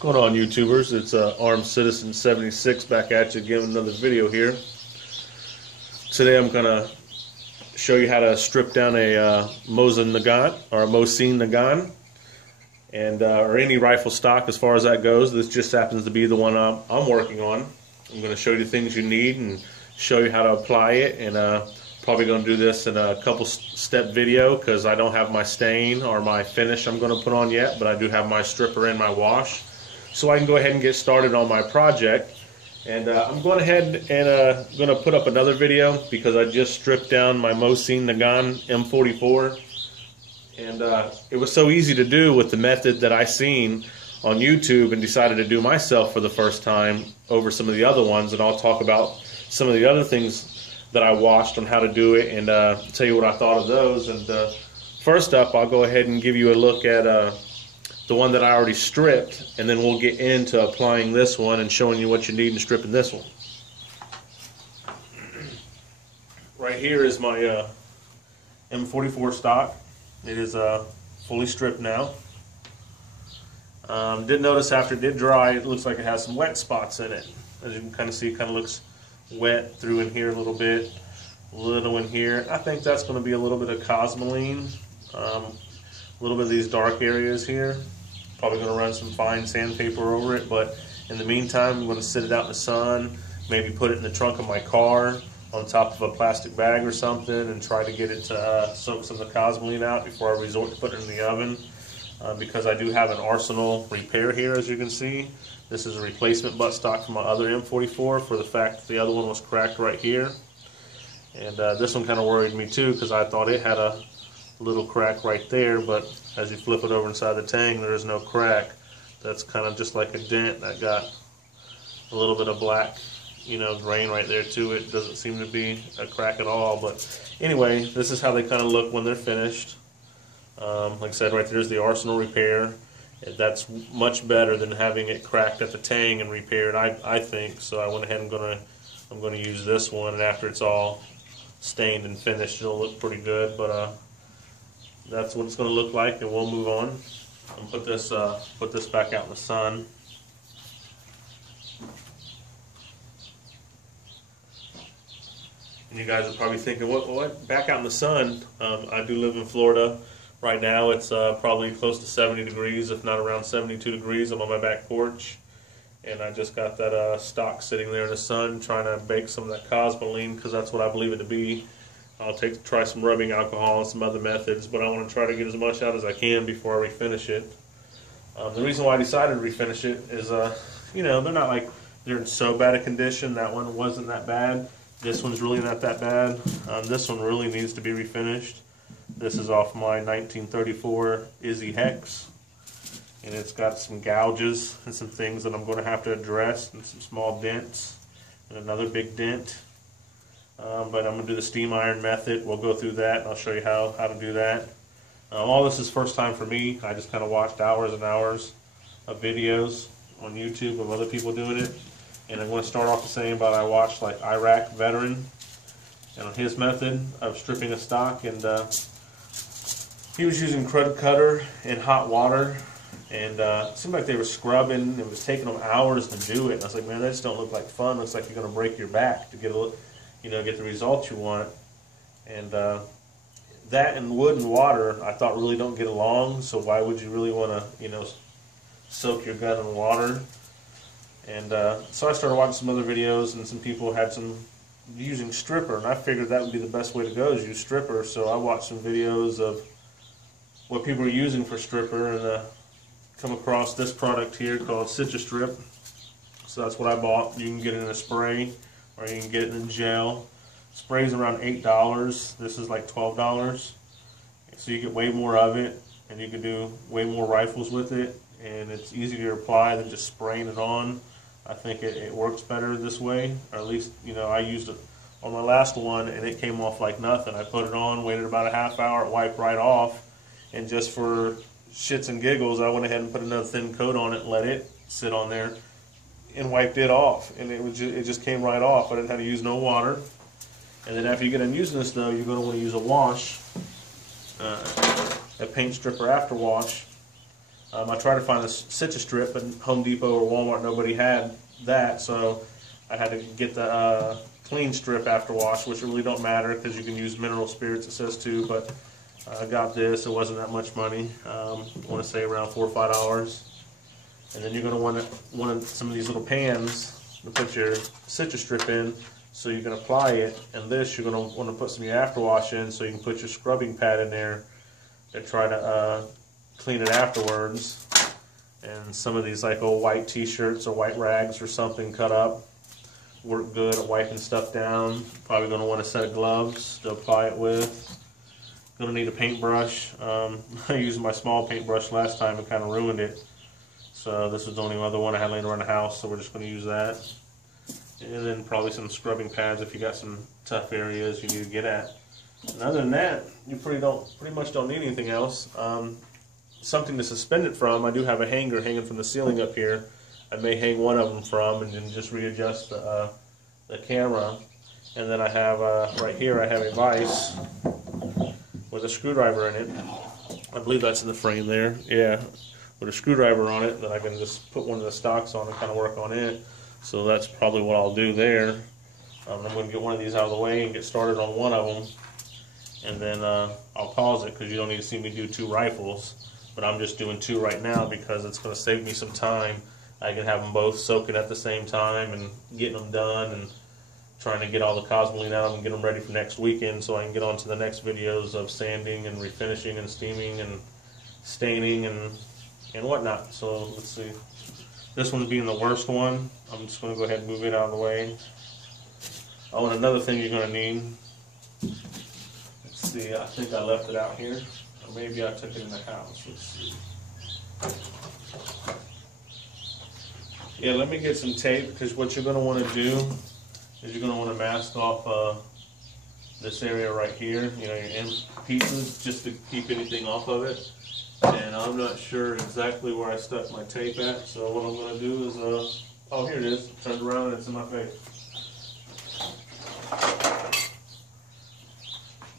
What's going on, YouTubers? It's Armed Citizen 76 back at you, giving another video here. Today I'm going to show you how to strip down a Mosin Nagant or a Mosin Nagant, and or any rifle stock as far as that goes. This just happens to be the one I'm working on. I'm going to show you the things you need and show you how to apply it, and probably going to do this in a couple step video because I don't have my stain or my finish I'm going to put on yet, but I do have my stripper and my wash, so I can go ahead and get started on my project. And I'm going ahead and going to put up another video because I just stripped down my Mosin Nagant M44, and it was so easy to do with the method that I seen on YouTube and decided to do myself for the first time over some of the other ones. And I'll talk about some of the other things that I watched on how to do it and tell you what I thought of those. And first up, I'll go ahead and give you a look at the one that I already stripped, and then we'll get into applying this one and showing you what you need in stripping this one. Right here is my M44 stock. It is fully stripped now. Did notice after it did dry, it looks like it has some wet spots in it. As you can kind of see, it kind of looks wet through in here a little bit, a little in here. I think that's going to be a little bit of cosmoline, a little bit of these dark areas here. Probably going to run some fine sandpaper over it, but in the meantime, I'm going to sit it out in the sun, maybe put it in the trunk of my car on top of a plastic bag or something, and try to get it to soak some of the cosmoline out before I resort to putting it in the oven. Because I do have an arsenal repair here, as you can see. This is a replacement buttstock from my other M44 for the fact that the other one was cracked right here. And this one kind of worried me too because I thought it had a little crack right there, but as you flip it over inside the tang, there is no crack. That's kind of just like a dent that got a little bit of black, grain right there to it. Doesn't seem to be a crack at all. But anyway, this is how they kind of look when they're finished. Like I said, right there's the arsenal repair. That's much better than having it cracked at the tang and repaired, I think. So I went ahead and I'm going to use this one, and after it's all stained and finished, it'll look pretty good. But that's what it's going to look like, and we'll move on and put this back out in the sun. And you guys are probably thinking, what? Back out in the sun? I do live in Florida. Right now it's probably close to 70 degrees, if not around 72 degrees. I'm on my back porch, and I just got that stock sitting there in the sun trying to bake some of that cosmoline because that's what I believe it to be. I'll try some rubbing alcohol and some other methods, but I want to try to get as much out as I can before I refinish it. The reason why I decided to refinish it is, they're not like they're in so bad a condition. That one wasn't that bad. This one's really not that bad. This one really needs to be refinished. This is off my 1934 Izzy Hex, and it's got some gouges and some things that I'm going to have to address, and some small dents and another big dent. But I'm going to do the steam iron method. We'll go through that, and I'll show you how to do that. All this is first time for me. I just kind of watched hours and hours of videos on YouTube of other people doing it. And I'm going to start off the same, but I watched like Iraq veteran and on his method of stripping a stock, and he was using crud cutter and hot water, and it seemed like they were scrubbing. It was taking them hours to do it, and I was like, man, that just don't look like fun. Looks like you're going to break your back to get get the results you want. And that and wood and water, I thought, really don't get along. So why would you really want to, soak your gun in water? And so I started watching some other videos, and some people had some using stripper, and I figured that would be the best way to go, is use stripper. So I watched some videos of what people are using for stripper, and come across this product here called Citrus Strip. So that's what I bought. You can get it in a spray, or you can get it in gel. Spray's around $8. This is like $12. So you get way more of it, and you can do way more rifles with it, and it's easier to apply than just spraying it on. I think it works better this way, or at least, I used it on my last one, and it came off like nothing. I put it on, waited about a half hour, it wiped right off, and just for shits and giggles, I went ahead and put another thin coat on it and let it sit on there, and wiped it off, and it just came right off. I didn't have to use no water. And then after you get done using this, though, you're going to want to use a wash, a paint stripper after wash, I tried to find a citrus strip, but Home Depot or Walmart, nobody had that, so I had to get the clean strip after wash, which really don't matter because you can use mineral spirits, it says too, but I got this. It wasn't that much money. I want to say around $4 or $5. And then you're going to want some of these little pans to put your citrus strip in so you can apply it. And this you're going to want to put some of your afterwash in so you can put your scrubbing pad in there and try to clean it afterwards. And some of these like old white t-shirts or white rags or something cut up work good at wiping stuff down. Probably going to want a set of gloves to apply it with. Going to need a paintbrush. I used my small paintbrush last time and kind of ruined it. So this was the only other one I had laying around the house, so we're just going to use that. And then probably some scrubbing pads if you got some tough areas you need to get at. And other than that, you pretty much don't need anything else. Something to suspend it from. I do have a hanger hanging from the ceiling up here. I may hang one of them from and then just readjust the camera. And then I have right here I have a vise with a screwdriver in it. I believe that's in the frame there. Yeah, with a screwdriver on it, then I can just put one of the stocks on and kind of work on it. So that's probably what I'll do there. I'm going to get one of these out of the way and get started on one of them. And then I'll pause it because you don't need to see me do 2 rifles. But I'm just doing 2 right now because it's going to save me some time. I can have them both soaking at the same time and getting them done and trying to get all the cosmoline out of them and get them ready for next weekend so I can get on to the next videos of sanding and refinishing and steaming and staining and whatnot. So let's see. This one being the worst one, I'm just going to go ahead and move it out of the way. Oh, and another thing you're going to need, let's see, I think I left it out here. Or maybe I took it in the house. Let's see. Yeah, let me get some tape because what you're going to want to do is you're going to want to mask off this area right here, you know, your end pieces, just to keep anything off of it. And I'm not sure exactly where I stuck my tape at, so what I'm going to do is, oh, here it is. Turned around and it's in my face.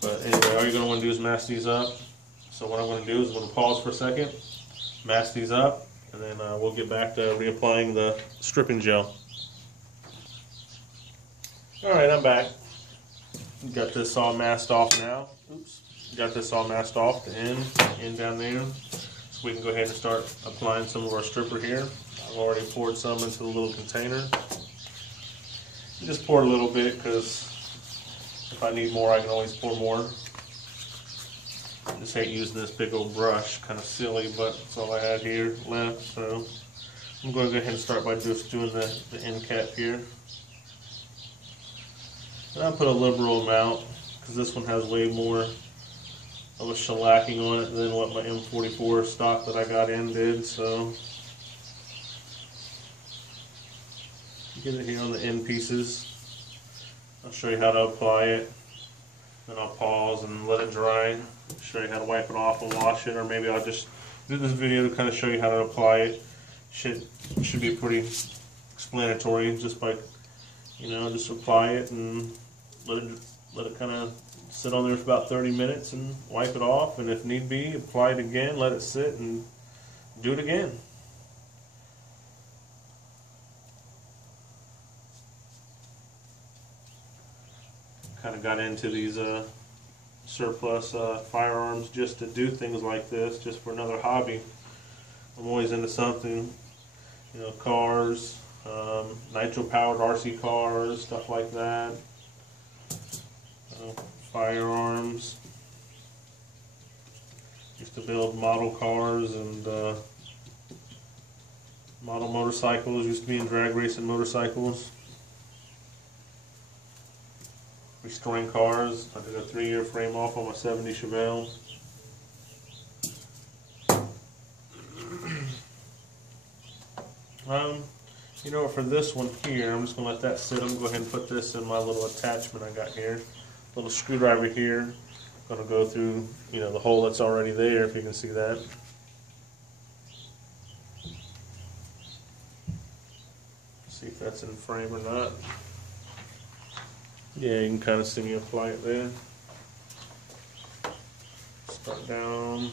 But anyway, all you're going to want to do is mask these up. So what I'm going to do is I'm going to pause for a second, mask these up, and then we'll get back to reapplying the stripping gel. Alright, I'm back. Got this all masked off now. Oops. Got this all masked off, the end down there. So we can go ahead and start applying some of our stripper here. I've already poured some into the little container. Just pour a little bit because if I need more, I can always pour more. I just hate using this big old brush, kind of silly, but that's all I had here left. So I'm going to go ahead and start by just doing the end cap here. And I'll put a liberal amount because this one has way more of a shellacking on it than what my M44 stock that I got in did. So get it here on the end pieces. I'll show you how to apply it. Then I'll pause and let it dry. Show you how to wipe it off and wash it, or maybe I'll just do this video to kind of show you how to apply it. Should be pretty explanatory, just by, you know, just apply it and let it kind of sit on there for about 30 minutes and wipe it off, and if need be, apply it again, let it sit, and do it again. Kind of got into these surplus firearms just to do things like this, just for another hobby. I'm always into something, you know, cars, nitro-powered RC cars, stuff like that. Firearms. Used to build model cars and model motorcycles. Used to be in drag racing motorcycles. Restoring cars. I did a 3-year frame off on my 70 Chevelle. You know, for this one here, I'm just going to let that sit. I'm going to go ahead and put this in my little attachment I got here. Little screwdriver here. Going to go through, you know, the hole that's already there, if you can see that. See if that's in frame or not. Yeah, you can kind of see me apply it there. Start down.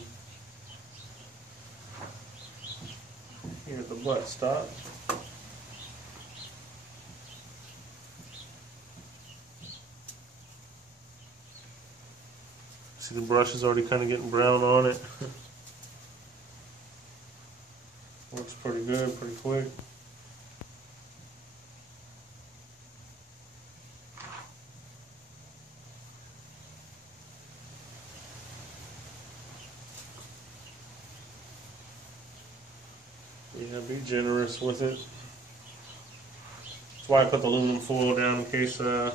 here at the butt stop. See, the brush is already kind of getting brown on it. Looks pretty good, pretty quick. Yeah, be generous with it. That's why I put the aluminum foil down in case I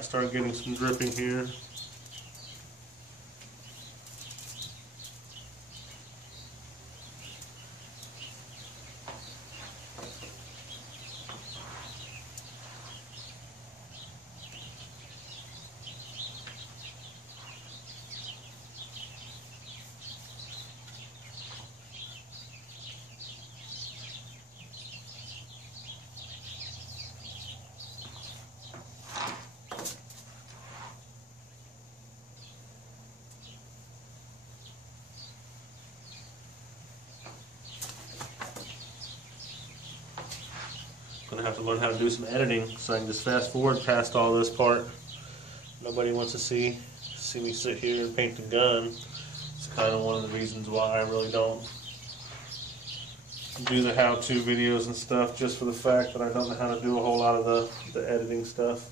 start getting some dripping here. Gonna have to learn how to do some editing so I can just fast forward past all this part. Nobody wants to see me sit here and paint the gun. It's kind of one of the reasons why I really don't do the how-to videos and stuff, just for the fact that I don't know how to do a whole lot of the editing stuff.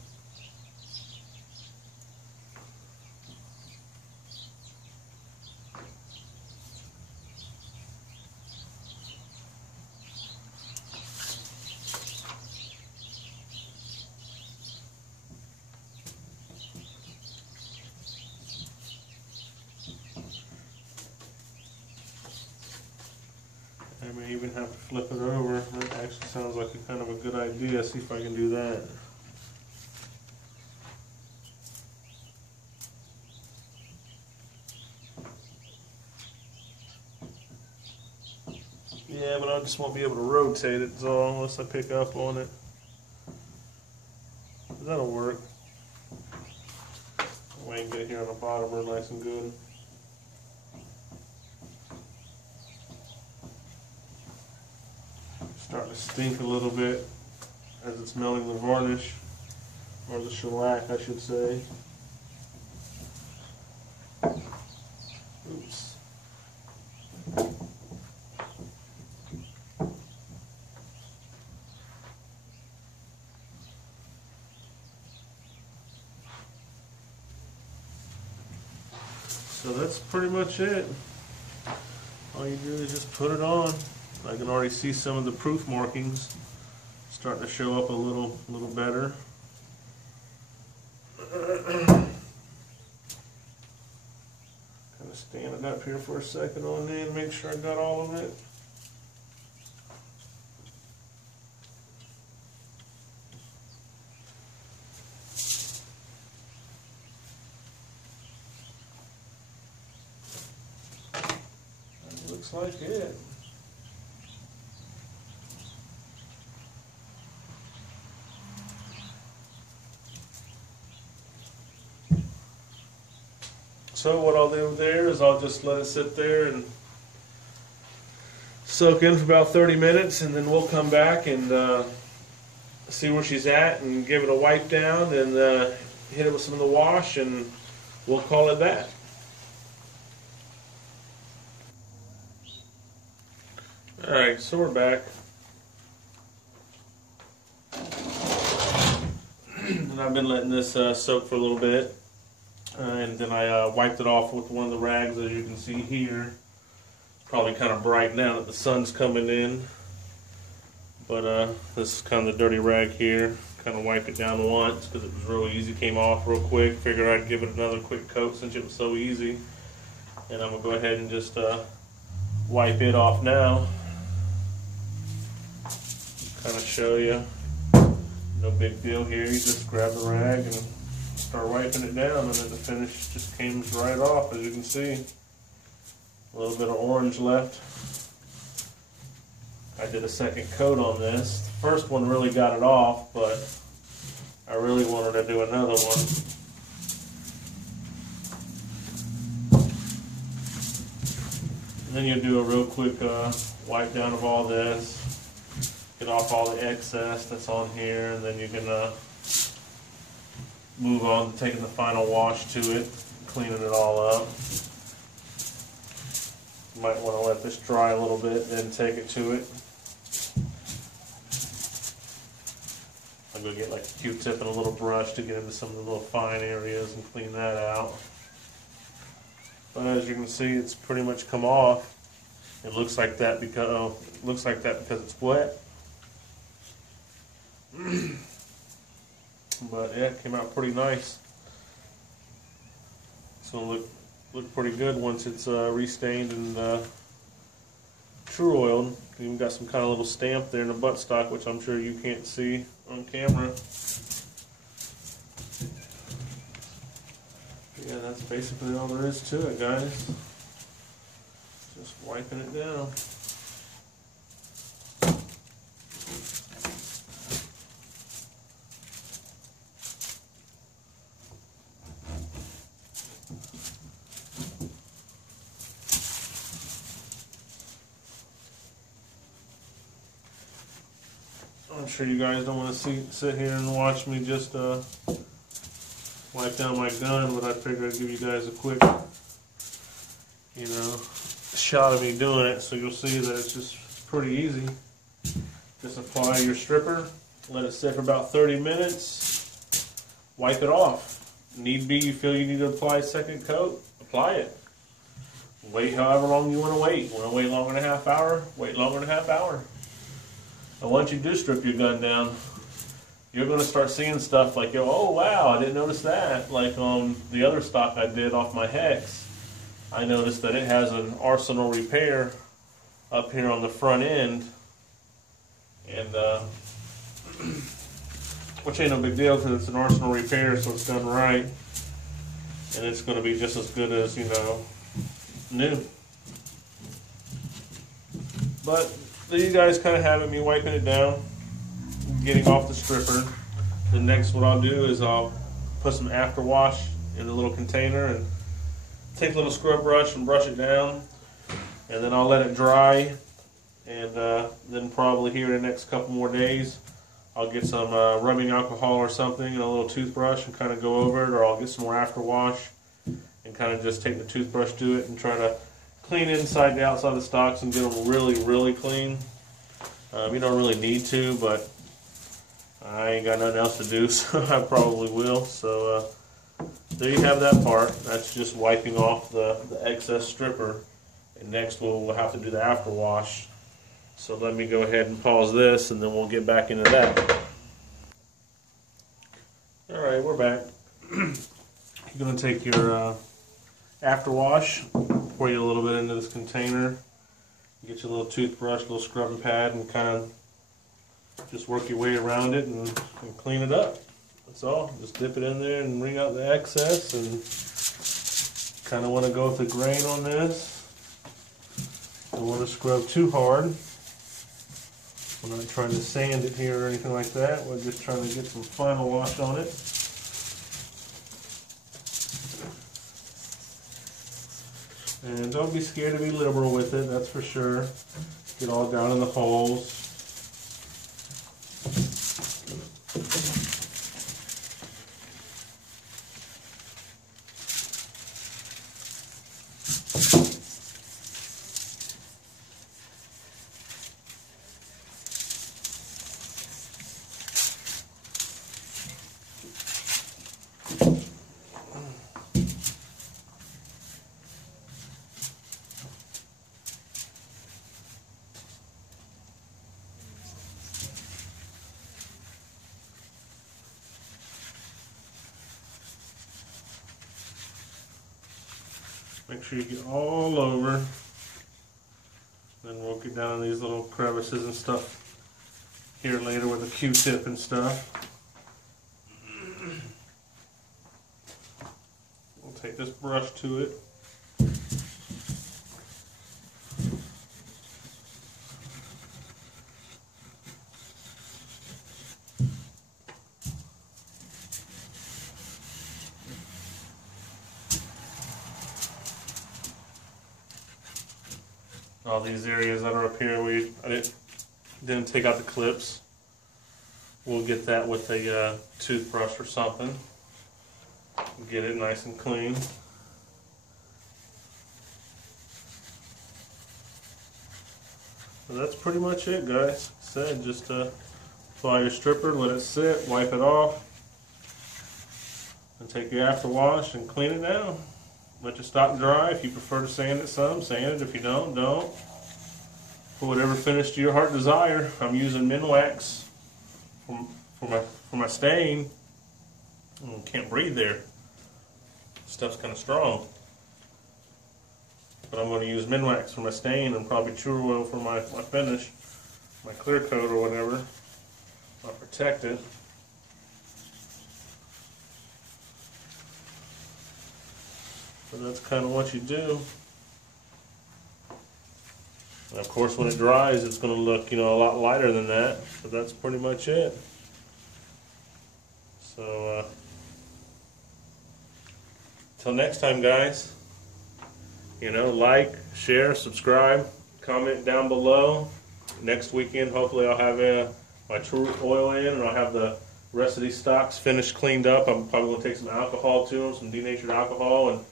I may even have to flip it over. That actually sounds like a kind of a good idea. See if I can do that. Yeah, but I just won't be able to rotate it, so unless I pick up on it. That'll work. We can get it here on the bottom real nice and good. Starting to stink a little bit as it's melting the varnish, or the shellac, I should say. Oops. So that's pretty much it. All you do is just put it on. I can already see some of the proof markings starting to show up a little better. Kind of stand it up here for a second on there and make sure I got all of it. That looks like it. So what I'll do there is I'll just let it sit there and soak in for about 30 minutes, and then we'll come back and see where she's at and give it a wipe down and hit it with some of the wash, and we'll call it that. Alright, so we're back. And I've been letting this soak for a little bit. And then I wiped it off with one of the rags, as you can see here. Probably kind of bright now that the sun's coming in. But this is kind of the dirty rag here. Kind of wiped it down once because it was real easy. Came off real quick. Figured I'd give it another quick coat since it was so easy. And I'm going to go ahead and just wipe it off now. Kind of show you. No big deal here. You just grab the rag and start wiping it down, and then the finish just comes right off, as you can see. A little bit of orange left. I did a second coat on this. The first one really got it off, but I really wanted to do another one. And then you'll do a real quick wipe down of all this, get off all the excess that's on here, and then you can move on to taking the final wash to it, cleaning it all up. You might want to let this dry a little bit, then take it to it. I'm going to get like a Q-tip and a little brush to get into some of the little fine areas and clean that out. But as you can see, it's pretty much come off. It looks like that because it's wet. But yeah, it came out pretty nice. It's gonna look pretty good once it's restained and true oiled. Even got some kind of little stamp there in the buttstock, which I'm sure you can't see on camera. Yeah, that's basically all there is to it, guys. Just wiping it down. I'm sure you guys don't want to sit here and watch me just wipe down my gun, but I figured I'd give you guys a quick, shot of me doing it, so you'll see that it's pretty easy. Just apply your stripper, let it sit for about 30 minutes, wipe it off. Need be, you feel you need to apply a second coat, apply it. Wait however long you want to wait. Want to wait longer than a half hour? Wait longer than a half hour. And once you do strip your gun down, you're going to start seeing stuff like, oh wow, I didn't notice that. Like on the other stock I did off my Hex, I noticed that it has an arsenal repair up here on the front end, and which ain't no big deal because it's an arsenal repair, so it's done right, and it's going to be just as good as, new. But there you guys kind of have it, me wiping it down, getting off the stripper. The next what I'll do is I'll put some after wash in a little container and take a little scrub brush and brush it down, and then I'll let it dry, and then probably here in the next couple more days I'll get some rubbing alcohol or something and a little toothbrush and kind of go over it, or I'll get some more after wash and kind of just take the toothbrush to it and try to clean inside and outside of the stocks and get them really, really clean. You don't really need to, but I ain't got nothing else to do, so I probably will. So there you have that part. That's just wiping off the excess stripper. And next we'll have to do the after wash. So let me go ahead and pause this, and then we'll get back into that. Alright, we're back. You're going to take your after wash, pour you a little bit into this container, get your little toothbrush, little scrubbing pad, and kind of just work your way around it and clean it up. That's all. Just dip it in there and wring out the excess, and kind of want to go with the grain on this. Don't want to scrub too hard. We're not trying to sand it here or anything like that. We're just trying to get some final wash on it. And don't be scared to be liberal with it, that's for sure. Get all down in the holes. Make sure you get all over. Then we'll get down in these little crevices and stuff here later with a Q-tip and stuff. We'll take this brush to it. all these areas that are up here, I didn't take out the clips. We'll get that with a toothbrush or something. Get it nice and clean. So that's pretty much it, guys. Like I said, just apply your stripper, let it sit, wipe it off, and take your after wash and clean it down. Let your stock dry. If you prefer to sand it some, sand it. If you don't, don't. Put whatever finish to your heart desire. I'm using Minwax for my stain. Can't breathe there. Stuff's kind of strong. But I'm going to use Minwax for my stain and probably Chur Oil for my finish, my clear coat or whatever. I'll protect it. So that's kind of what you do. And of course, when it dries, it's going to look, a lot lighter than that. But that's pretty much it. So, till next time, guys. Like, share, subscribe, comment down below. Next weekend, hopefully, I'll have my Chur Oil in, and I'll have the rest of these stocks finished, cleaned up. I'm probably going to take some alcohol to them, some denatured alcohol, and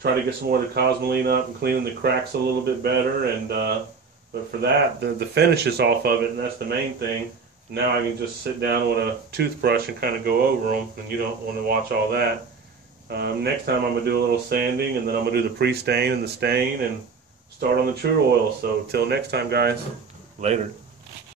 try to get some more of the cosmoline up and cleaning the cracks a little bit better. And but for that, the finish is off of it, and that's the main thing. Now I can just sit down with a toothbrush and kind of go over them, and you don't want to watch all that. Next time I'm going to do a little sanding, and then I'm going to do the pre-stain and the stain, and start on the Chur Oil. So till next time, guys. Later.